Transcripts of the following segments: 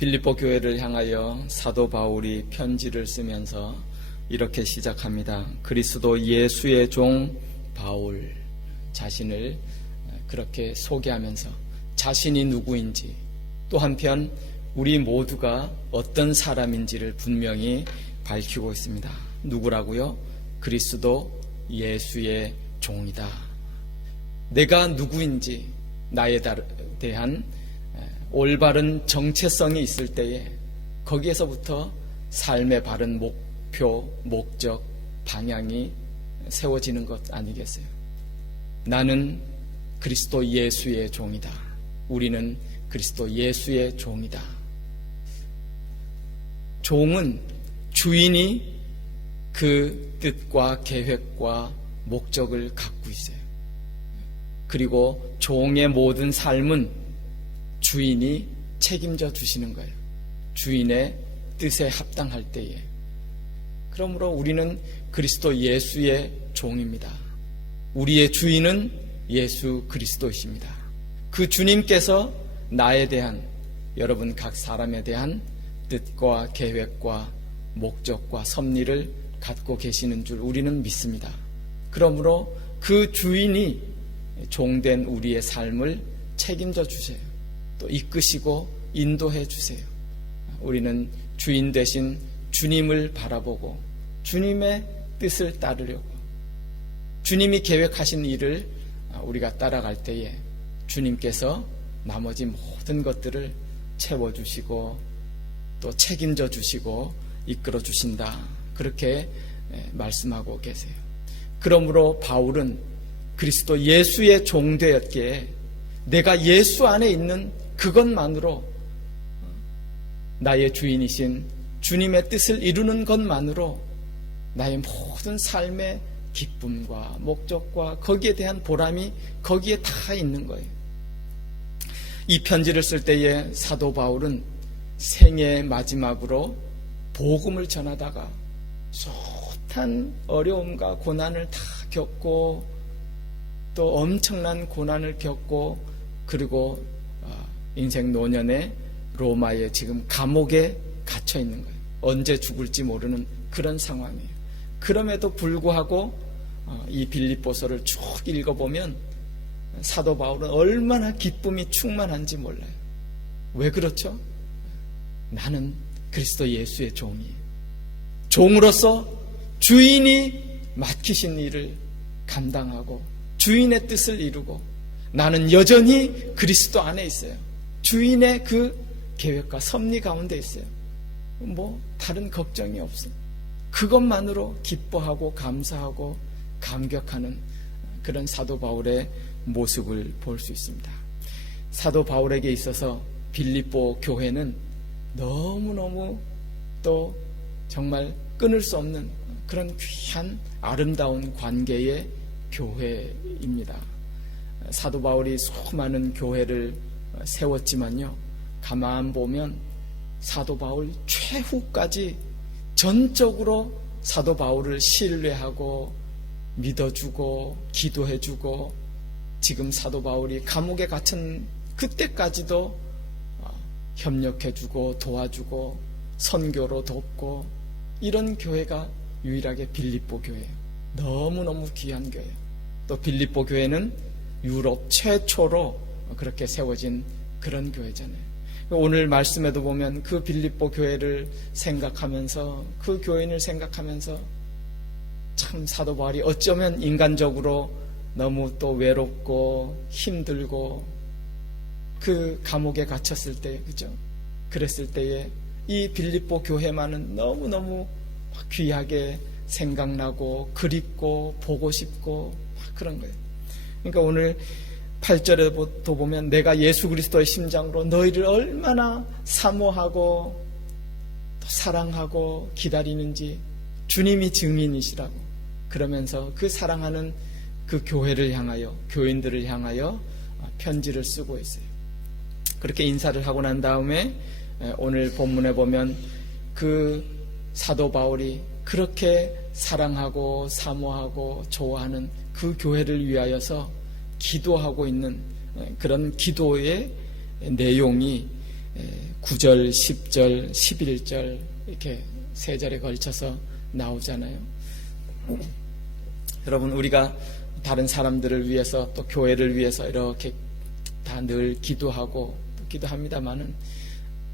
빌립보 교회를 향하여 사도 바울이 편지를 쓰면서 이렇게 시작합니다. 그리스도 예수의 종 바울, 자신을 그렇게 소개하면서 자신이 누구인지, 또 한편 우리 모두가 어떤 사람인지를 분명히 밝히고 있습니다. 누구라고요? 그리스도 예수의 종이다. 내가 누구인지, 나에 대한 올바른 정체성이 있을 때에 거기에서부터 삶의 바른 목표, 목적, 방향이 세워지는 것 아니겠어요? 나는 그리스도 예수의 종이다. 우리는 그리스도 예수의 종이다. 종은 주인이 그 뜻과 계획과 목적을 갖고 있어요. 그리고 종의 모든 삶은 주인이 책임져 주시는 거예요. 주인의 뜻에 합당할 때에. 그러므로 우리는 그리스도 예수의 종입니다. 우리의 주인은 예수 그리스도이십니다. 그 주님께서 나에 대한, 여러분 각 사람에 대한 뜻과 계획과 목적과 섭리를 갖고 계시는 줄 우리는 믿습니다. 그러므로 그 주인이 종된 우리의 삶을 책임져 주세요. 또 이끄시고 인도해 주세요. 우리는 주인 되신 주님을 바라보고 주님의 뜻을 따르려고, 주님이 계획하신 일을 우리가 따라갈 때에 주님께서 나머지 모든 것들을 채워주시고 또 책임져 주시고 이끌어 주신다. 그렇게 말씀하고 계세요. 그러므로 바울은 그리스도 예수의 종되었기에 내가 예수 안에 있는 그것만으로, 나의 주인이신 주님의 뜻을 이루는 것만으로 나의 모든 삶의 기쁨과 목적과 거기에 대한 보람이 거기에 다 있는 거예요. 이 편지를 쓸 때에 사도 바울은 생애의 마지막으로 복음을 전하다가 숱한 어려움과 고난을 다 겪고 또 엄청난 고난을 겪고, 그리고 인생 노년에 로마의 지금 감옥에 갇혀 있는 거예요. 언제 죽을지 모르는 그런 상황이에요. 그럼에도 불구하고 이 빌립보서를 쭉 읽어보면 사도 바울은 얼마나 기쁨이 충만한지 몰라요. 왜 그렇죠? 나는 그리스도 예수의 종이에요. 종으로서 주인이 맡기신 일을 감당하고 주인의 뜻을 이루고, 나는 여전히 그리스도 안에 있어요. 주인의 그 계획과 섭리 가운데 있어요. 다른 걱정이 없어요. 그것만으로 기뻐하고 감사하고 감격하는 그런 사도 바울의 모습을 볼 수 있습니다. 사도 바울에게 있어서 빌립보 교회는 너무너무 또 정말 끊을 수 없는 그런 귀한 아름다운 관계의 교회입니다. 사도 바울이 수많은 교회를 세웠지만요, 가만 보면 사도 바울 최후까지 전적으로 사도 바울을 신뢰하고 믿어주고 기도해주고, 지금 사도 바울이 감옥에 갇힌 그때까지도 협력해주고 도와주고 선교로 돕고, 이런 교회가 유일하게 빌립보 교회예요. 너무너무 귀한 교회예요. 또 빌립보 교회는 유럽 최초로 그렇게 세워진 그런 교회잖아요. 오늘 말씀에도 보면 그 빌립보 교회를 생각하면서, 그 교인을 생각하면서 참 사도 바울이 어쩌면 인간적으로 너무 또 외롭고 힘들고 그 감옥에 갇혔을 때, 그죠? 그랬을 때에 이 빌립보 교회만은 너무너무 귀하게 생각나고 그립고 보고 싶고 그런 거예요. 그러니까 오늘 8절에도 보면 내가 예수 그리스도의 심장으로 너희를 얼마나 사모하고 또 사랑하고 기다리는지 주님이 증인이시라고, 그러면서 그 사랑하는 그 교회를 향하여, 교인들을 향하여 편지를 쓰고 있어요. 그렇게 인사를 하고 난 다음에 오늘 본문에 보면 그 사도 바울이 그렇게 사랑하고 사모하고 좋아하는 그 교회를 위하여서 기도하고 있는 그런 기도의 내용이 9절, 10절, 11절 이렇게 세 절에 걸쳐서 나오잖아요. 여러분, 우리가 다른 사람들을 위해서 또 교회를 위해서 이렇게 다 늘 기도하고 기도합니다마는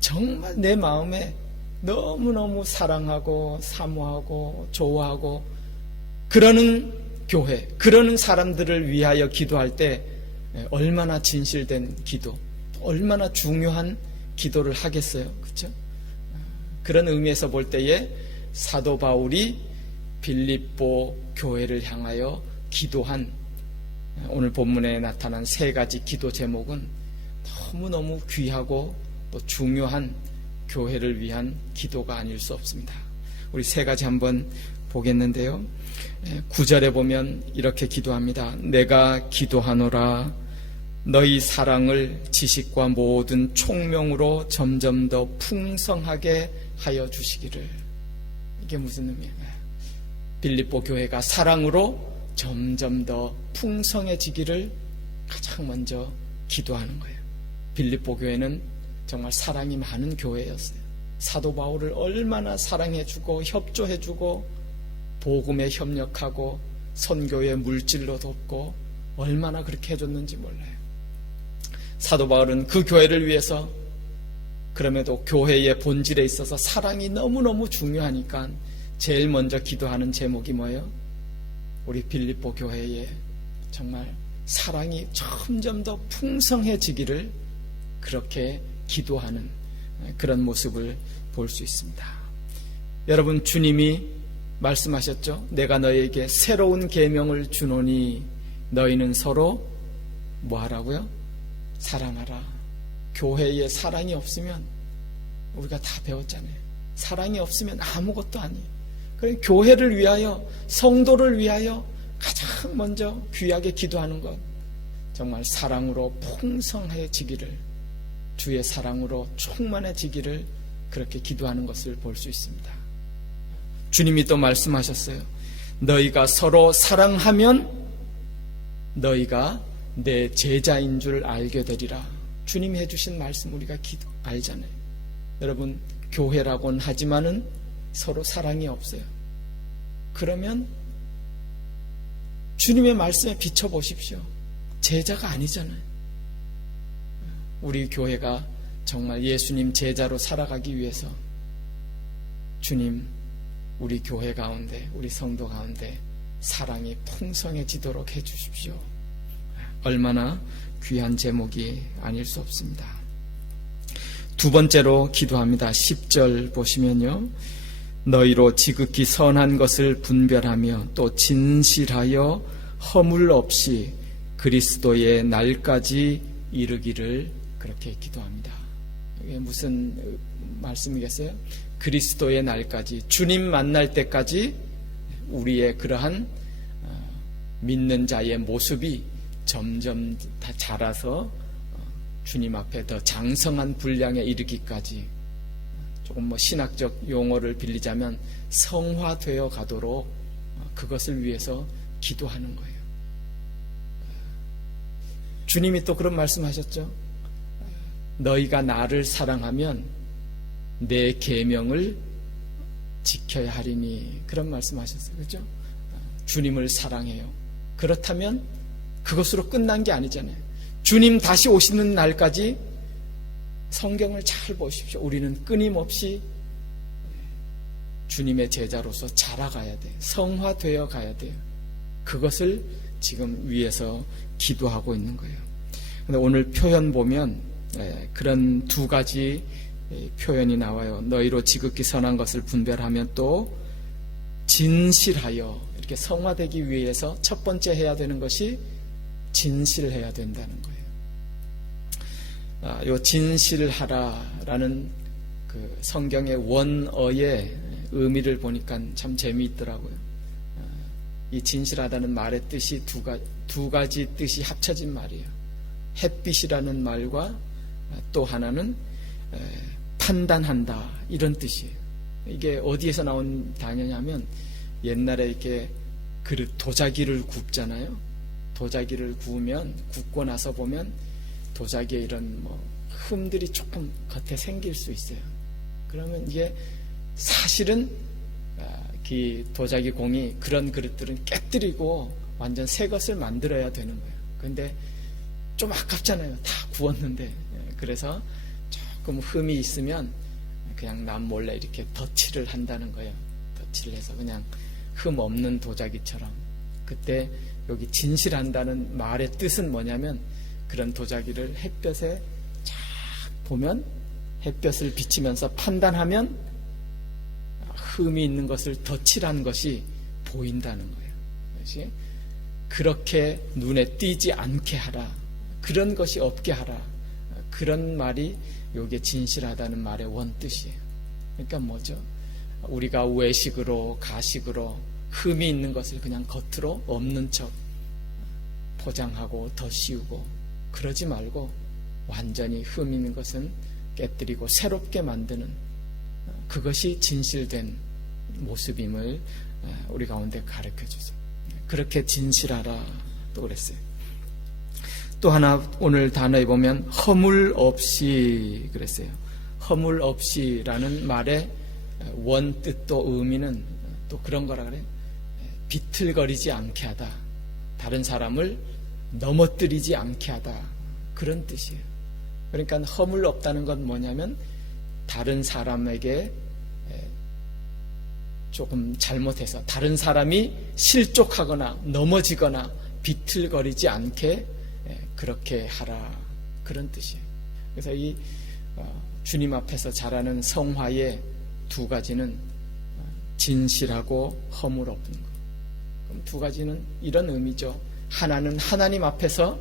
정말 내 마음에 너무너무 사랑하고 사모하고 좋아하고 그러는 교회, 그러는 사람들을 위하여 기도할 때 얼마나 진실된 기도, 얼마나 중요한 기도를 하겠어요. 그렇죠? 그런 의미에서 볼 때에 사도 바울이 빌립보 교회를 향하여 기도한 오늘 본문에 나타난 세 가지 기도 제목은 너무너무 귀하고 또 중요한 교회를 위한 기도가 아닐 수 없습니다. 우리 세 가지 한번 보겠는데요. 9절에 보면 이렇게 기도합니다. 내가 기도하노라 너희 사랑을 지식과 모든 총명으로 점점 더 풍성하게 하여 주시기를. 이게 무슨 의미예요? 빌립보 교회가 사랑으로 점점 더 풍성해지기를 가장 먼저 기도하는 거예요. 빌립보 교회는 정말 사랑이 많은 교회였어요. 사도 바울을 얼마나 사랑해주고 협조해주고 복음에 협력하고 선교의 물질로 돕고 얼마나 그렇게 해줬는지 몰라요. 사도 바울은 그 교회를 위해서 그럼에도 교회의 본질에 있어서 사랑이 너무너무 중요하니까 제일 먼저 기도하는 제목이 뭐예요? 우리 빌립보 교회에 정말 사랑이 점점 더 풍성해지기를 그렇게 기도하는 그런 모습을 볼 수 있습니다. 여러분, 주님이 말씀하셨죠? 내가 너희에게 새로운 계명을 주노니 너희는 서로 뭐 하라고요? 사랑하라. 교회에 사랑이 없으면 우리가 다 배웠잖아요. 사랑이 없으면 아무것도 아니에요. 그래, 교회를 위하여, 성도를 위하여 가장 먼저 귀하게 기도하는 것, 정말 사랑으로 풍성해지기를, 주의 사랑으로 충만해지기를 그렇게 기도하는 것을 볼 수 있습니다. 주님이 또 말씀하셨어요. 너희가 서로 사랑하면 너희가 내 제자인 줄 알게 되리라. 주님이 해주신 말씀 우리가 알잖아요. 여러분, 교회라고는 하지만은 서로 사랑이 없어요. 그러면 주님의 말씀에 비춰보십시오. 제자가 아니잖아요. 우리 교회가 정말 예수님 제자로 살아가기 위해서 주님, 우리 교회 가운데, 우리 성도 가운데 사랑이 풍성해지도록 해주십시오. 얼마나 귀한 제목이 아닐 수 없습니다. 두 번째로 기도합니다. 10절 보시면요. 너희로 지극히 선한 것을 분별하며 또 진실하여 허물 없이 그리스도의 날까지 이르기를 그렇게 기도합니다. 이게 무슨 말씀이겠어요? 그리스도의 날까지, 주님 만날 때까지 우리의 그러한 믿는 자의 모습이 점점 다 자라서 주님 앞에 더 장성한 분량에 이르기까지, 조금 신학적 용어를 빌리자면 성화되어 가도록 그것을 위해서 기도하는 거예요. 주님이 또 그런 말씀하셨죠. 너희가 나를 사랑하면 내 계명을 지켜야 하리니, 그런 말씀하셨어요. 그렇죠? 주님을 사랑해요. 그렇다면 그것으로 끝난 게 아니잖아요. 주님 다시 오시는 날까지 성경을 잘 보십시오. 우리는 끊임없이 주님의 제자로서 자라가야 돼요. 성화되어 가야 돼요. 그것을 지금 위해서 기도하고 있는 거예요. 근데 오늘 표현 보면 그런 두 가지 표현이 나와요. 너희로 지극히 선한 것을 분별하면 또 진실하여, 이렇게 성화되기 위해서 첫 번째 해야 되는 것이 진실해야 된다는 거예요. 요 진실하라라는 그 성경의 원어의 의미를 보니까 참 재미있더라고요. 이 진실하다는 말의 뜻이 두 가지 뜻이 합쳐진 말이에요. 햇빛이라는 말과 또 하나는 판단한다, 이런 뜻이에요. 이게 어디에서 나온 단어냐면 옛날에 이렇게 그릇 도자기를 굽잖아요. 도자기를 구우면, 굽고 나서 보면 도자기에 이런 흠들이 조금 겉에 생길 수 있어요. 그러면 이게 사실은 이 도자기 공이 그런 그릇들은 깨뜨리고 완전 새 것을 만들어야 되는 거예요. 근데 좀 아깝잖아요. 다 구웠는데. 그래서 조금 흠이 있으면 그냥 남 몰래 이렇게 덧칠을 한다는 거예요. 덧칠을 해서 그냥 흠 없는 도자기처럼. 그때 여기 진실한다는 말의 뜻은 뭐냐면 그런 도자기를 햇볕에 쫙 보면 햇볕을 비치면서 판단하면 흠이 있는 것을 덧칠한 것이 보인다는 거예요. 그것이 그렇게 눈에 띄지 않게 하라. 그런 것이 없게 하라. 그런 말이 요게 진실하다는 말의 원뜻이에요. 그러니까 뭐죠? 우리가 외식으로 가식으로 흠이 있는 것을 그냥 겉으로 없는 척 포장하고 덧씌우고 그러지 말고 완전히 흠 있는 것은 깨뜨리고 새롭게 만드는 그것이 진실된 모습임을 우리 가운데 가르쳐주죠. 그렇게 진실하라 또 그랬어요. 또 하나 오늘 단어에 보면 허물 없이 그랬어요. 허물 없이라는 말의 원뜻도 의미는 또 그런 거라 그래요. 비틀거리지 않게 하다. 다른 사람을 넘어뜨리지 않게 하다. 그런 뜻이에요. 그러니까 허물 없다는 건 뭐냐면 다른 사람에게 조금 잘못해서 다른 사람이 실족하거나 넘어지거나 비틀거리지 않게 그렇게 하라. 그런 뜻이에요. 그래서 이 주님 앞에서 잘하는 성화의 두 가지는 진실하고 허물 없는 것. 그럼 두 가지는 이런 의미죠. 하나는 하나님 앞에서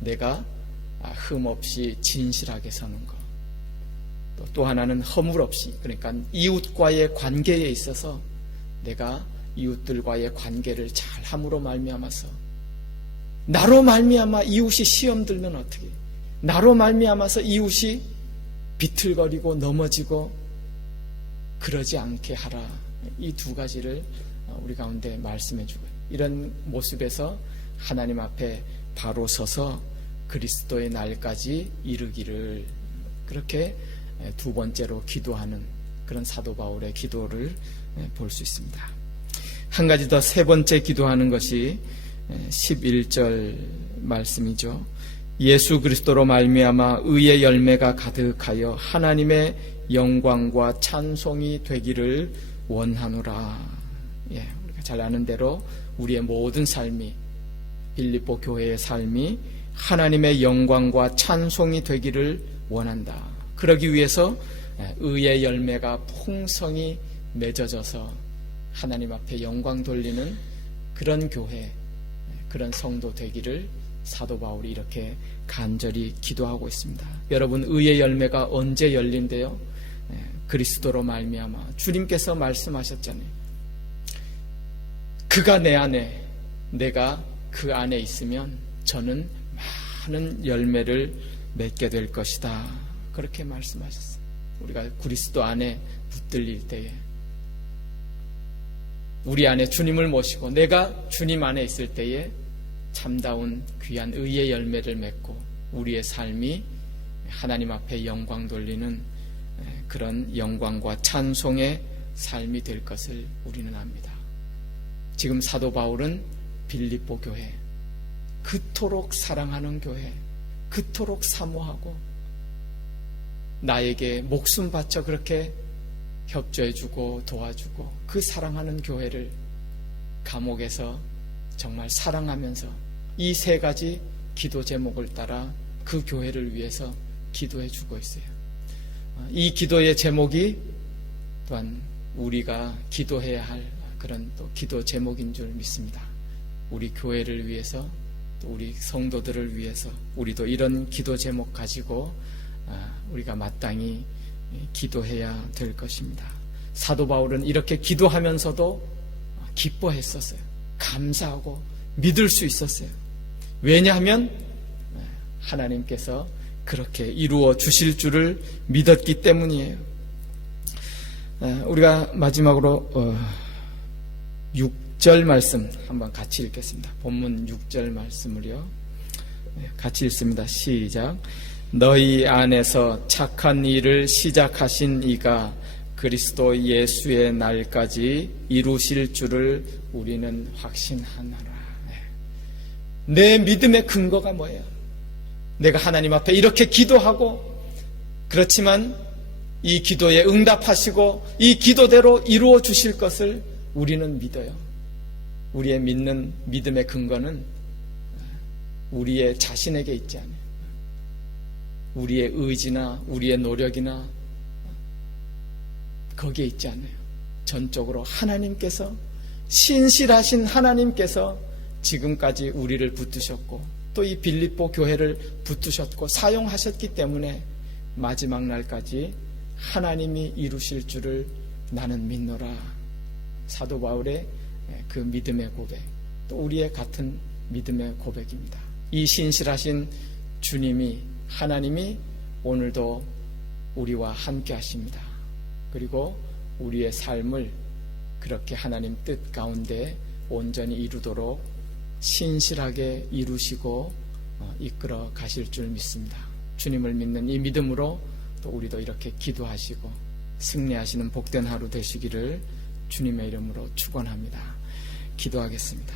내가 흠 없이 진실하게 서는 것. 또 하나는 허물 없이, 그러니까 이웃과의 관계에 있어서 내가 이웃들과의 관계를 잘 함으로 말미암아서 나로 말미암아 이웃이 시험 들면 어떻게? 나로 말미암아서 이웃이 비틀거리고 넘어지고 그러지 않게 하라. 이 두 가지를 우리 가운데 말씀해 주고 이런 모습에서 하나님 앞에 바로 서서 그리스도의 날까지 이르기를 그렇게 두 번째로 기도하는 그런 사도 바울의 기도를 볼 수 있습니다. 한 가지 더 세 번째 기도하는 것이 11절 말씀이죠. 예수 그리스도로 말미암아 의의 열매가 가득하여 하나님의 영광과 찬송이 되기를 원하노라. 우리가 잘 아는 대로 우리의 모든 삶이 빌립보 교회의 삶이 하나님의 영광과 찬송이 되기를 원한다. 그러기 위해서 의의 열매가 풍성히 맺어져서 하나님 앞에 영광 돌리는 그런 교회, 그런 성도 되기를 사도 바울이 이렇게 간절히 기도하고 있습니다. 여러분, 의의 열매가 언제 열린대요? 그리스도로 말미암아 주님께서 말씀하셨잖아요. 그가 내 안에, 내가 그 안에 있으면 저는 많은 열매를 맺게 될 것이다. 그렇게 말씀하셨어요. 우리가 그리스도 안에 붙들릴 때에 우리 안에 주님을 모시고 내가 주님 안에 있을 때에 참다운 귀한 의의 열매를 맺고 우리의 삶이 하나님 앞에 영광 돌리는 그런 영광과 찬송의 삶이 될 것을 우리는 압니다. 지금 사도 바울은 빌립보 교회, 그토록 사랑하는 교회, 그토록 사모하고 나에게 목숨 바쳐 그렇게 협조해주고 도와주고 그 사랑하는 교회를 감옥에서 정말 사랑하면서 이 세 가지 기도 제목을 따라 그 교회를 위해서 기도해주고 있어요. 이 기도의 제목이 또한 우리가 기도해야 할 그런 또 기도 제목인 줄 믿습니다. 우리 교회를 위해서 또 우리 성도들을 위해서 우리도 이런 기도 제목 가지고 우리가 마땅히 기도해야 될 것입니다. 사도 바울은 이렇게 기도하면서도 기뻐했었어요. 감사하고 믿을 수 있었어요. 왜냐하면 하나님께서 그렇게 이루어 주실 줄을 믿었기 때문이에요. 우리가 마지막으로 6절 말씀 한번 같이 읽겠습니다. 본문 6절 말씀을요. 같이 읽습니다. 시작. 너희 안에서 착한 일을 시작하신 이가 그리스도 예수의 날까지 이루실 줄을 우리는 확신하노라. 내 믿음의 근거가 뭐예요? 내가 하나님 앞에 이렇게 기도하고, 그렇지만 이 기도에 응답하시고 이 기도대로 이루어 주실 것을 우리는 믿어요. 우리의 믿는 믿음의 근거는 우리의 자신에게 있지 않아요. 우리의 의지나 우리의 노력이나 거기에 있지 않아요. 전적으로 하나님께서, 신실하신 하나님께서 지금까지 우리를 붙드셨고 또 이 빌립보 교회를 붙드셨고 사용하셨기 때문에 마지막 날까지 하나님이 이루실 줄을 나는 믿노라. 사도 바울의 그 믿음의 고백, 또 우리의 같은 믿음의 고백입니다. 이 신실하신 주님이, 하나님이 오늘도 우리와 함께 하십니다. 그리고 우리의 삶을 그렇게 하나님 뜻 가운데 온전히 이루도록 신실하게 이루시고 이끌어 가실 줄 믿습니다. 주님을 믿는 이 믿음으로 또 우리도 이렇게 기도하시고 승리하시는 복된 하루 되시기를 주님의 이름으로 축원합니다. 기도하겠습니다.